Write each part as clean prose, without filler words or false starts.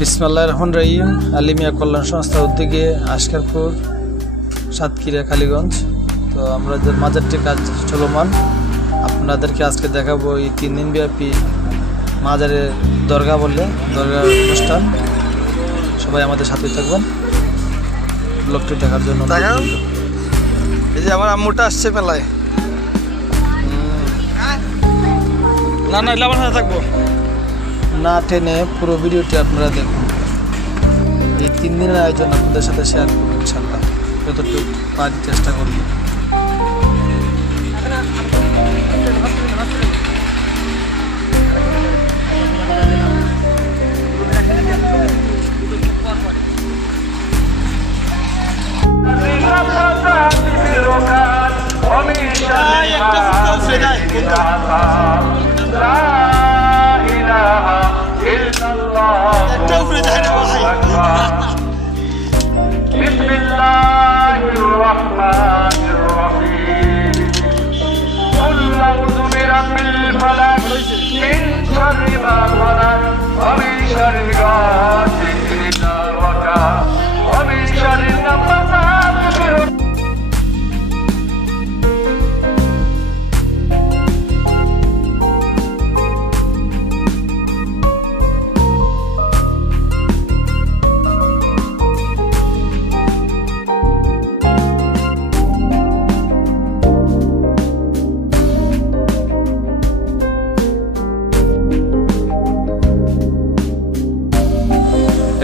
বিসমিল্লাহির রহমানির রহিম। আলিমিয়া কল্যাণ সংস্থার উদ্যোগে আশকারপুর, সাতক্ষীরা, কালীগঞ্জ। তো আমাদের মাজারটি কাজ চলমান। আপনাদেরকে আজকে দেখাবো এই 3 দিন ব্যাপী মাজারের দরগা বললে দরগা অনুষ্ঠান। সবাই আমাদের সাথে থাকবেন ব্লগটি দেখার জন্য। এই যে আমার আম্মুটা আসছে মেলায়। না না এলে আমার সাথে থাকবো না টেনে পুরো ভিডিওটি আপনারা দেখুন। এই 3 দিনের আয়োজন আপনাদের সাথে শেয়ার করবো ইনশাল্লাহ, যতটুকু পারি চেষ্টা করব।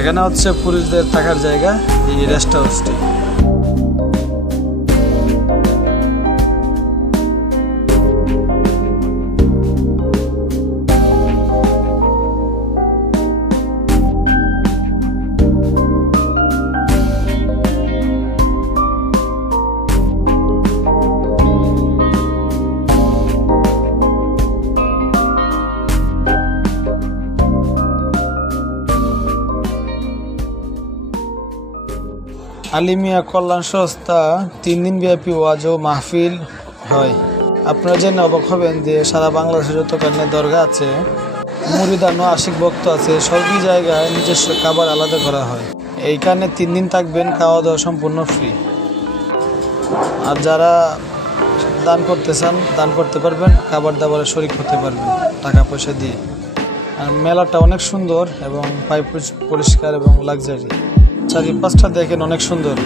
এখানে হচ্ছে পুরুষদের থাকার জায়গা, এই রেস্ট হাউসটি। আলিমিয়া কল্যাণ সংস্থা 3 দিন ব্যাপী ওয়াজ ও মাহফিল হয়। আপনারা জেনে অবাক হবেন যে সারা বাংলাদেশে যত কারণে দরগা আছে, মুরিদান ও আশিক ভক্ত আছে, সবই জায়গায় নিজস্ব খাবার আলাদা করা হয়। এইখানে 3 দিন থাকবেন, খাওয়া দাওয়া সম্পূর্ণ ফ্রি। আর যারা দান করতে চান দান করতে পারবেন, খাবার দাবারে শরিক হতে পারবেন টাকা পয়সা দিয়ে। আর মেলাটা অনেক সুন্দর এবং পরিষ্কার এবং লাক্সারি। চারিপাশটা দেখেন অনেক সুন্দর।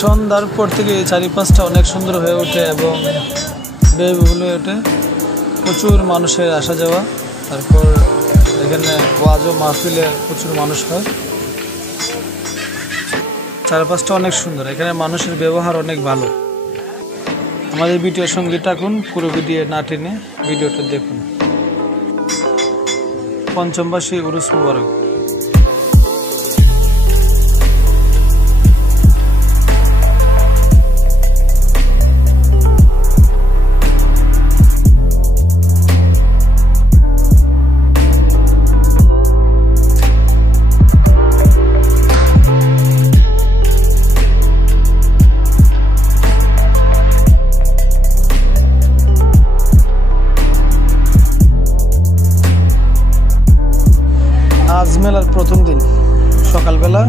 সন্ধ্যার পর থেকে চারিপাশটা অনেক সুন্দর হয়ে ওঠে এবং ব্যয়বহুল হয়ে ওঠে। প্রচুর মানুষের আসা যাওয়া। তারপর এখানে ওয়াজ ও মাহফিলে প্রচুর মানুষ হয়। চারপাশটা অনেক সুন্দর, এখানে মানুষের ব্যবহার অনেক ভালো। আমাদের ভিডিওর সঙ্গে থাকুন, পুরো ভিডিও না টেনে ভিডিওটা দেখুন। পঞ্চমবাসী উরুস মুবারক। আজ মেলার প্রথম দিন সকালবেলা,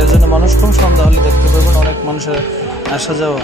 এর জন্য মানুষ কম। সন্ধ্যা হলে দেখতে পাবেন অনেক মানুষের আসা যাওয়া।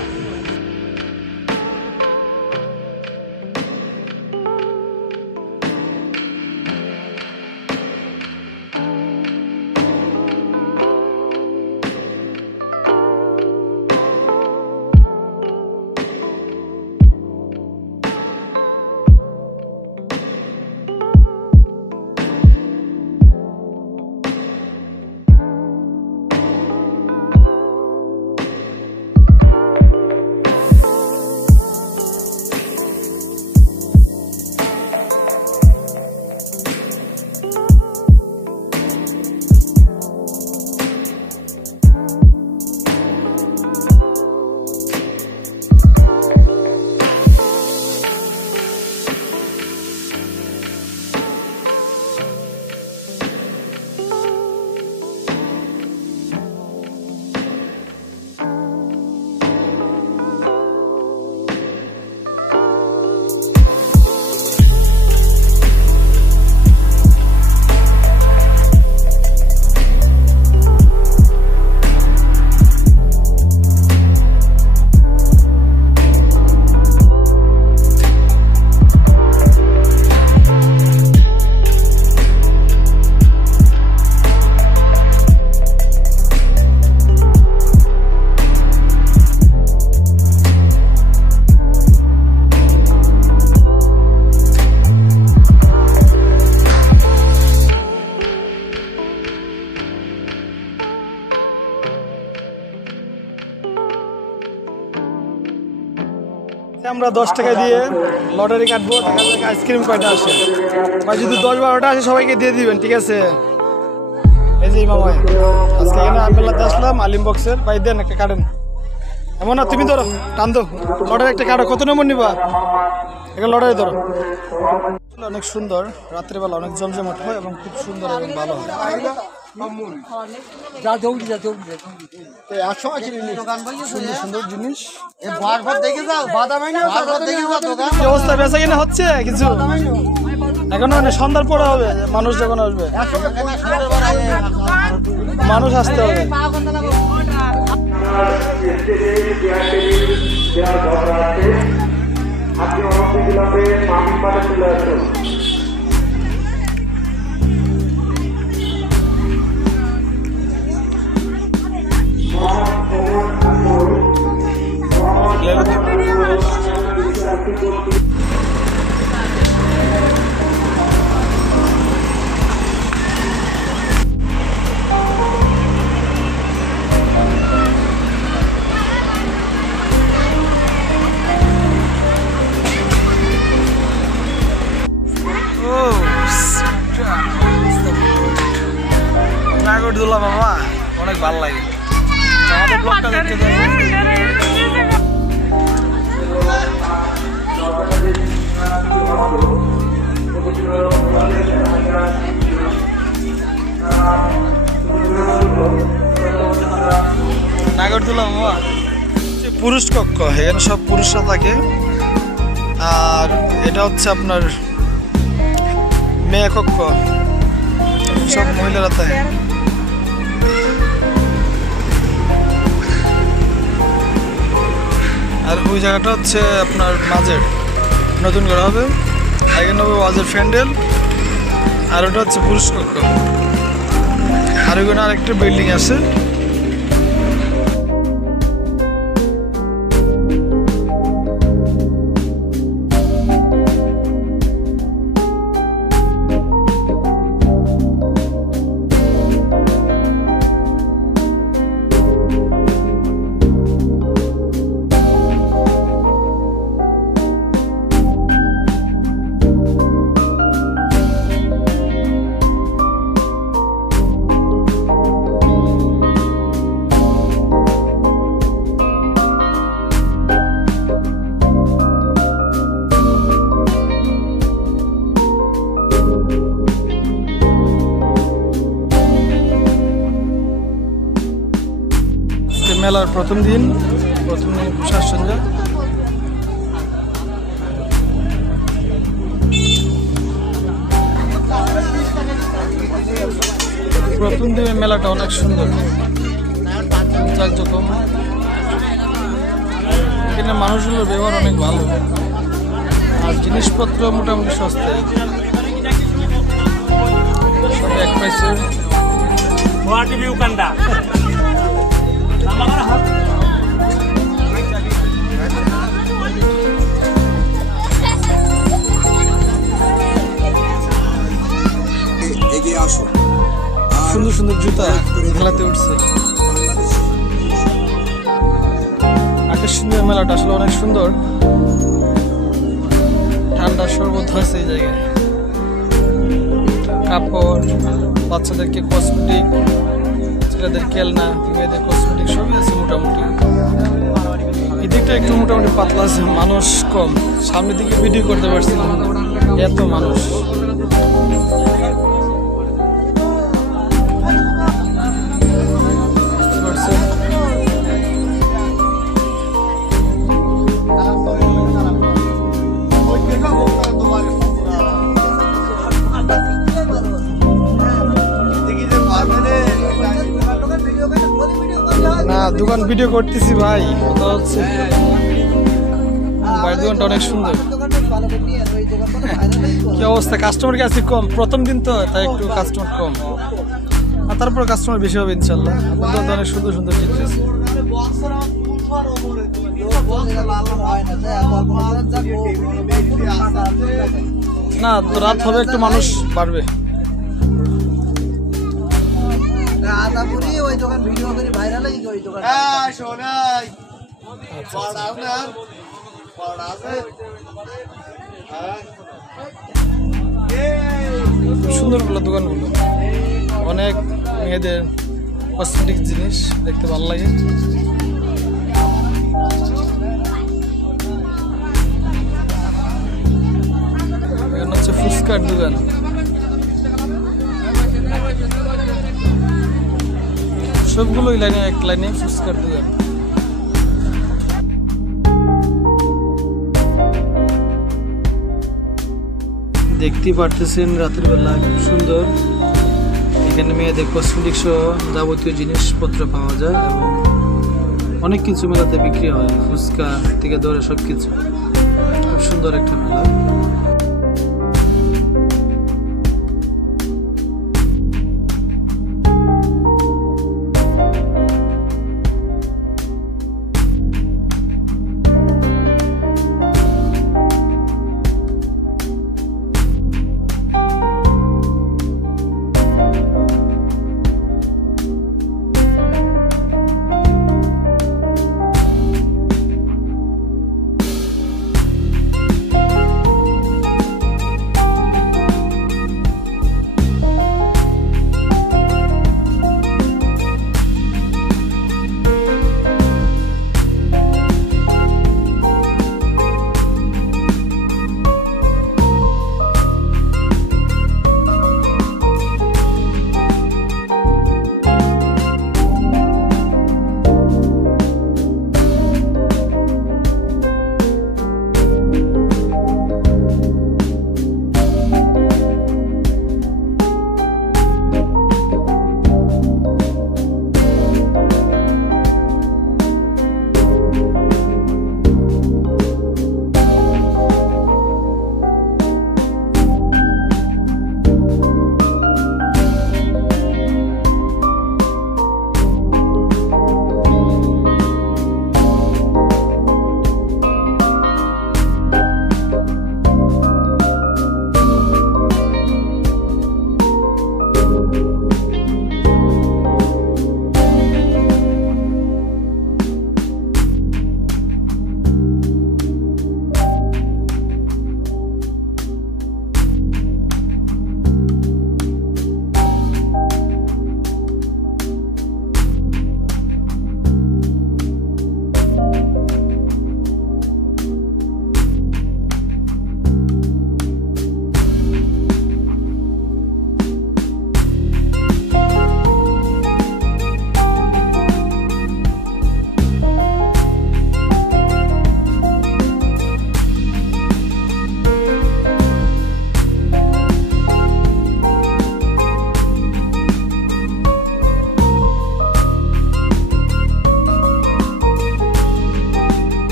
আমরা 10 টাকা দিয়ে লটারি কাটবো, দেখা যাক আইসক্রিম কয়টা আসে। ভাই যদি 10-12টা আসে সবাইকে দিয়ে দিবেন, ঠিক আছে? এই যে ইমাম ভাই, আজকে এখানে আমেলাতে আসলাম আলিম বক্সের। ভাই দেন একটা কাটেন। এমন না, তুমি ধরো, টান দো লটারি একটা কাটো। কত নম্বর নিবা? একটা লটারি ধরো। অনেক সুন্দর, রাত্রেবেলা অনেক জমজমাট হয় এবং খুব সুন্দর এবং ভালো হয়। সুন্দর সুন্দর জিনিস। কি অবস্থা, বেচা কিনা হচ্ছে কিছু? এখনো সন্ধ্যার পরে হবে, মানুষ যখন আসবে, মানুষ আসতে হবে। নাগরদোলা মামা অনেক ভালো লাগে। আমাদের ব্লগটা দেখতে থাকুন। নাগরদোলা মামা পুরুষ কক্ষ, এখানে সব পুরুষরা থাকে। আর এটা হচ্ছে আপনার মেয়ে কক্ষ, সব মহিলারা থাকে। আর ওই জায়গাটা হচ্ছে আপনার মাঝের নতুন করা হবে, এখানে হবে ওয়াজের প্যান্ডেল। আর ওটা হচ্ছে পুরুষ কক্ষ। আর ওইখানে আরেকটা বিল্ডিং আছে। মেলার প্রথম দিন সাজসজ্জা। প্রথম দিনের মেলাটা অনেক সুন্দর, জাঁকজমক। এখানে মানুষগুলোর ব্যবহার অনেক ভালো, আর জিনিসপত্র মোটামুটি সস্তায়। সব এক পয়সা। সুন্দর সুন্দর জুতা মেলাতে উঠছে। আকর্ষণীয় মেলাটা আসলে অনেক সুন্দর। ঠান্ডার শরবত হয়েছে এই জায়গায়। কাপড়, বাচ্চাদেরকে কসমেটিক, ছেলেদের খেলনা, মেয়েদের কসমেটিক সবই আছে মোটামুটি। এদিকটা একটু মোটামুটি পাতলা আছে, মানুষ কম। সামনের দিকে ভিডিও করতে পারছিলাম না, এত মানুষ। না, দোকান ভিডিও করতেছি ভাই, কথা হচ্ছে। ভাই দোকানটা অনেক সুন্দর। কি অবস্থা, কাস্টমার কি আজকে কম? প্রথম দিন তো, তাই একটু কাস্টমার কম। আর তারপর কাস্টমার বেশি হবে ইনশাল্লাহ। অনেক সুন্দর সুন্দর জিনিস আছে। না, তো রাত হবে, একটু মানুষ বাড়বে। ওই দোকান ভিডিও করে ভাইরাল হয়ে ওই দোকান সুন্দর গুলো দোকানগুলো, অনেক মেয়েদের কসমেটিক জিনিস দেখতে ভালো লাগে। এখানে হচ্ছে ফুচকার দোকান, সবগুলোই লাইনে এক লাইনে ফুচকার দোকান। দেখতে পারতেছেন রাতের বেলা খুব সুন্দর। এখানে মেয়েদের কসমেটিক সহ যাবতীয় জিনিসপত্র পাওয়া যায় এবং অনেক কিছু মেলাতে বিক্রি হয়, ফুচকা থেকে ধরে সব কিছু। খুব সুন্দর একটা মেলা।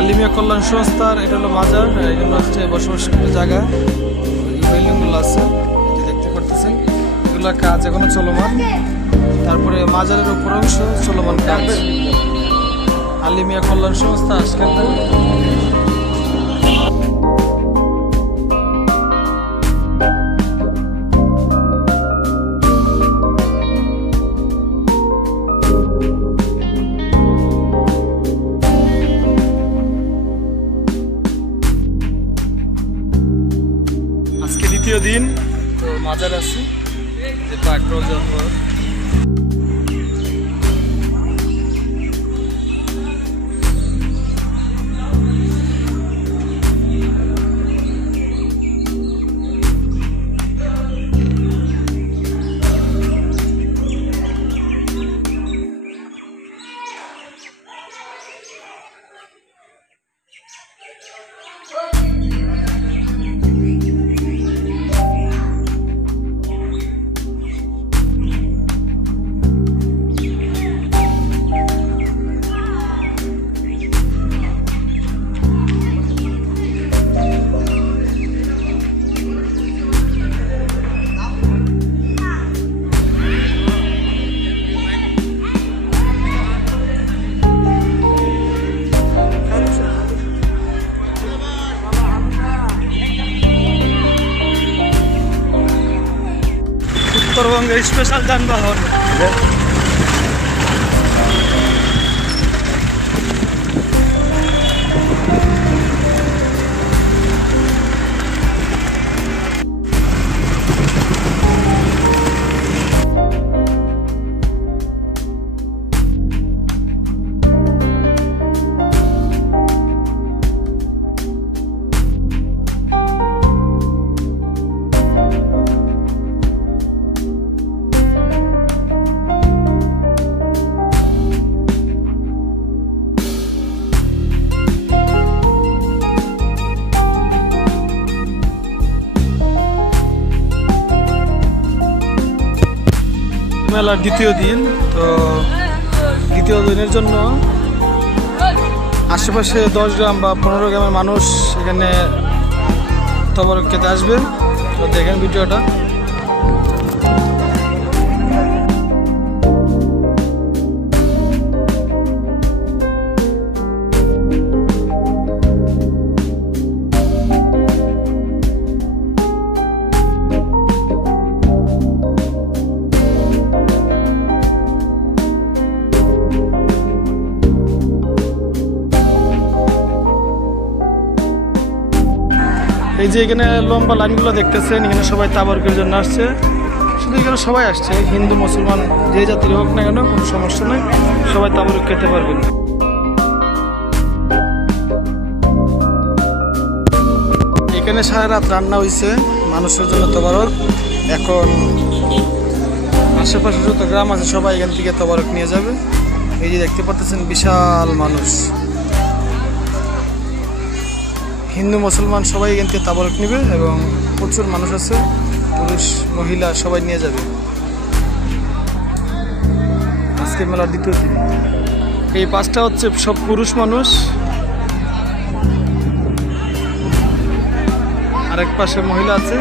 আলিমিয়া কল্যাণ সংস্থার এটা হলো মাজার, এগুলো হচ্ছে বসবাস করার জায়গা। বিল্ডিংগুলো আছে দেখতে পারতেছেন, এগুলো কাজ এখনো চলমান। তারপরে মাজারের উপর অংশ চলমান কাজ। আলিমিয়া কল্যাণ সংস্থা আজকাল দ্বিতীয় দিন তো মাজার আছে যে পাকরোল জঙ্গল। স্পেশাল যানবাহন। মেলার দ্বিতীয় দিন, তো দ্বিতীয় দিনের জন্য আশেপাশে 10 গ্রাম বা 15 গ্রামের মানুষ এখানে তবরক খেতে আসবে। তো দেখেন ভিডিওটা। এই যে এখানে লম্বা লাইনগুলো দেখতেছেন, এখানে সবাই তাবরকের জন্য আসছে। শুধু এখানে সবাই আসছে, হিন্দু মুসলমান যে জাতির হোক না কেন, কোনো সমস্যা নেই, সবাই তাবরক খেতে পারবেন। এখানে সারা রাত রান্না হয়েছে মানুষের জন্য তবরক। এখন আশেপাশে যত গ্রাম আছে সবাই এখান থেকে তবরক নিয়ে যাবে। এই যে দেখতে পাচ্ছেন বিশাল মানুষ, হিন্দু মুসলমান সবাই এখান থেকে তাবরক নেবে এবং প্রচুর মানুষ আছে, পুরুষ মহিলা সবাই নিয়ে যাবে। আজকে মেলার দ্বিতীয় দিন। এই পাঁচটা হচ্ছে সব পুরুষ মানুষ, আরেক পাশে মহিলা আছে।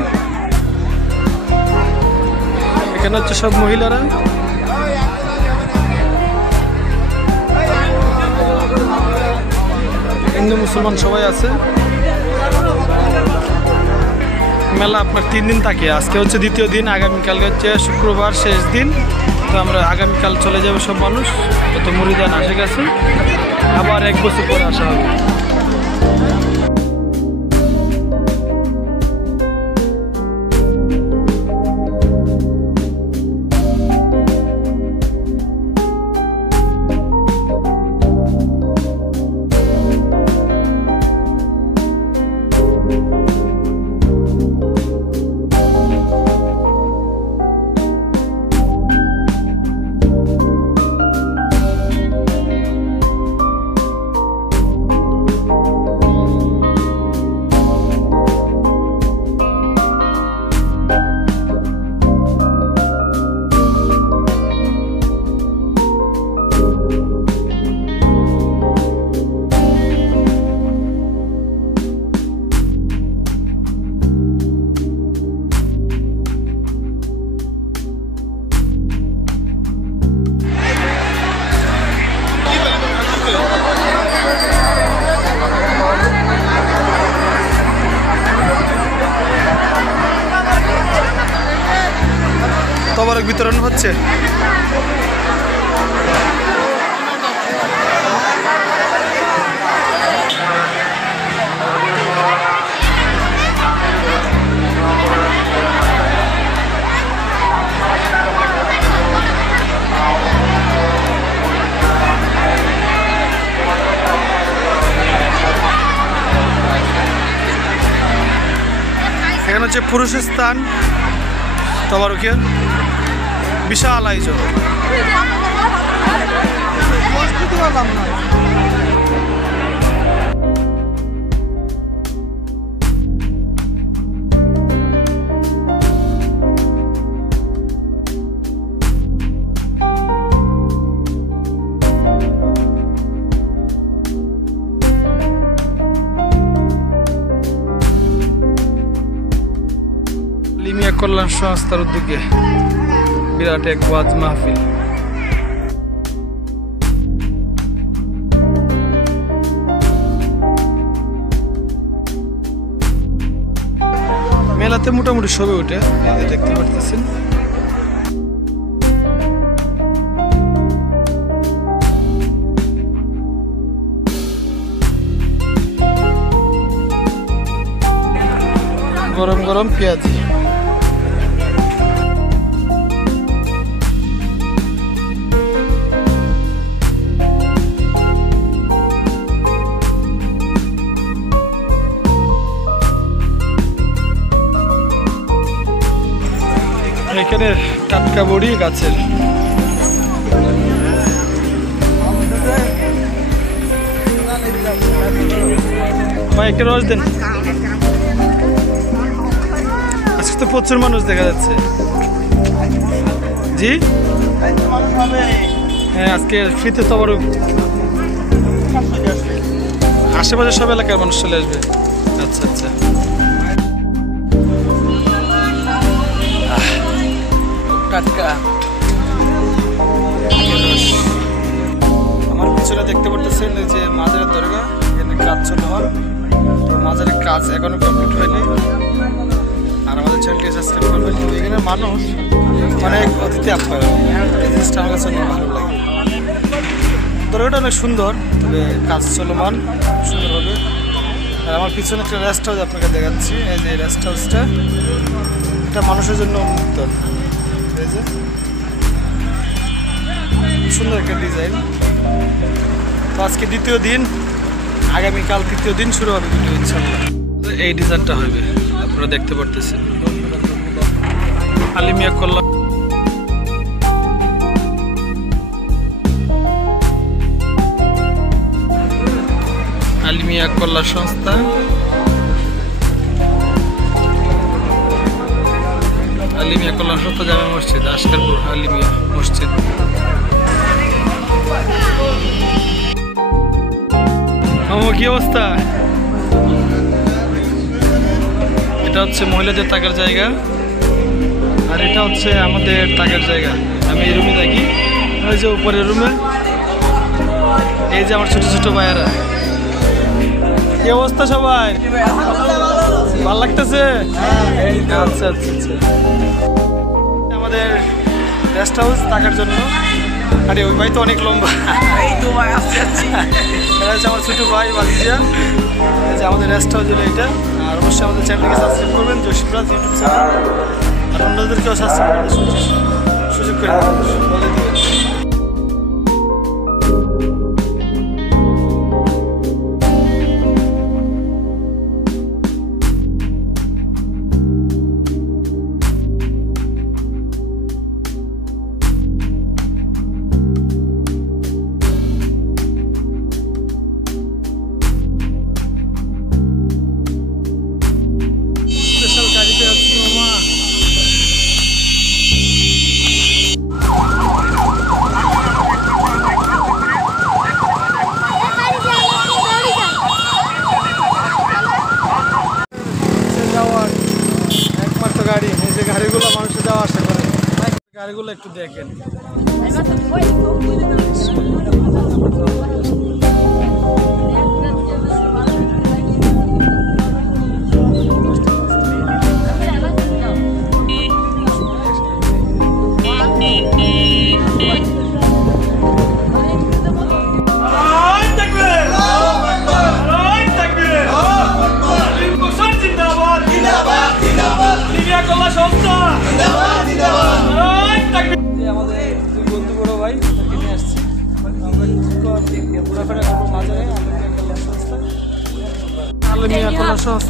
এখানে হচ্ছে সব মহিলারা। হিন্দু মুসলমান সবাই আছে। মেলা আপনার 3 দিন থাকে, আজকে হচ্ছে দ্বিতীয় দিন, আগামীকালকে হচ্ছে শুক্রবার শেষ দিন। তো আমরা আগামীকাল চলে যাবে সব মানুষ, যত মুরিদান আসে গেছে, আবার 1 বছর পরে আসা হবে। তবরক বিতরণ হচ্ছে। এখানে হচ্ছে পুরুষের স্থান, তবরকের বিশাল আয়োজন। লিমিয়া কল্যাণ সংস্থার উদ্যোগে বিরাট এক ওয়াজ মাহফিল। মেলাতে মোটামুটি সবে উঠে দেখতে পারতেছেন। গরম পেঁয়াজি। এখানে টাটকা বড়ি গাছের। ভাই একটা রস দেন। আজকে তো প্রচুর মানুষ দেখা যাচ্ছে। জি হ্যাঁ, আজকে ফ্রিতে তো আবার আশেপাশে সব এলাকার মানুষ চলে আসবে। আচ্ছা আচ্ছা, টাটকা আমার পিছনে দেখতে পারতেছেন এই যে মাজারের দরগা, এখানে কাজ চলমান। তো মাজারের কাজ এখনো কমপ্লিট হয়নি। আর আমাদের চ্যানেলটি সাবস্ক্রাইব করবেন। তো এখানে মানুষ অনেক অতিথি আপ্যায়ন, এই জিনিসটা আমার কাছে অনেক ভালো লাগে। দরগাটা অনেক সুন্দর, তবে কাজ চলমান, সুন্দর হবে। আর আমার পিছনে একটা রেস্ট হাউস আপনাকে দেখাচ্ছি। এই যে রেস্ট হাউসটা, এটা মানুষের জন্য উন্মুক্ত। এই যে সুন্দর একটা ডিজাইন। তো আজকে দ্বিতীয় দিন, আগামীকাল তৃতীয় দিন শুরু হবে ভিডিও ইনশাআল্লাহ। এই ডিজাইনটা হবে, আপনারা দেখতে পারতেছেন। আলিমিয়া কল্যাণ আলিমিয়া কল্যাণ সংস্থা, আলিমিয়া কল্যাণ সংস্থা জামে মসজিদ, আশকারপুর আলিমিয়া মসজিদ। কি অবস্থা? এটা হচ্ছে মহিলাদের থাকার জায়গা, আর এটা হচ্ছে আমাদের থাকার জায়গা। আমি এই রুমে থাকি, ওই যে উপরের রুমে এই যে আমার ছোট ছোট ভাইয়েরা। কি অবস্থা সবাই? ভালো লাগতেছে? আচ্ছা আচ্ছা আচ্ছা, আমাদের রেস্ট হাউস থাকার জন্য। আরে ওই ভাই তো অনেক লম্বা। এটা হচ্ছে আমার ছোটো ভাই বালিজা। এই যে আমাদের রেস্ট হাউস হলো এটা। আর অবশ্যই আমাদের চ্যানেলকে সাবস্ক্রাইব করবেন, জসিমরাজ ইউটিউব চ্যানেল। আর অন্যদেরকেও সাবস্ক্রাইব করতে সুযোগ করে বলে দেবেন। একমাত্র গাড়ি, এই যে গাড়িগুলো মানুষের যাওয়া আসা করে, গাড়িগুলো একটু দেখেন।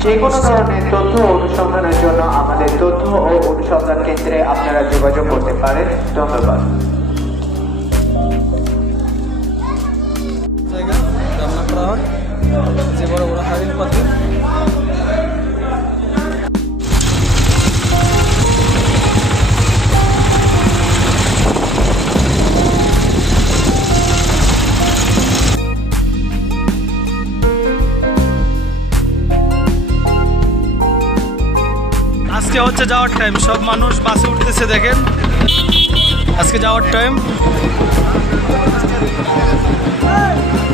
যে কোনো ধরনের তথ্য অনুসন্ধানের জন্য আমাদের তথ্য ও অনুসন্ধান কেন্দ্রে আপনারা যোগাযোগ করতে পারেন। ধন্যবাদ। জায়গা রান্না করা হয়, যে বড় বড় হাড়ির পাতিল। আজকে হচ্ছে যাওয়ার টাইম, সব মানুষ বাসে উঠতেছে দেখেন। আজকে যাওয়ার টাইম।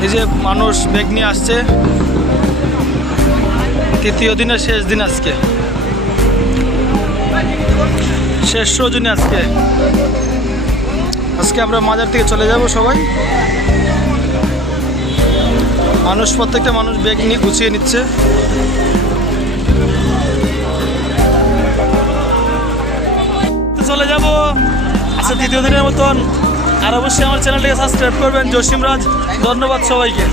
এই যে মানুষ ব্যাগ নিয়ে আসছে, তৃতীয় দিনের শেষ দিন আজকে, শেষ রজনী আজকে। আজকে আমরা মাজার থেকে চলে যাব সবাই। মানুষ, প্রত্যেকটা মানুষ ব্যাগ নিয়ে গুছিয়ে নিচ্ছে। চলে যাব। আচ্ছা, দ্বিতীয় দিনের মতন আর অবশ্যই আমার চ্যানেলটিকে সাবস্ক্রাইব করবেন। জসিম রাজ, ধন্যবাদ সবাইকে।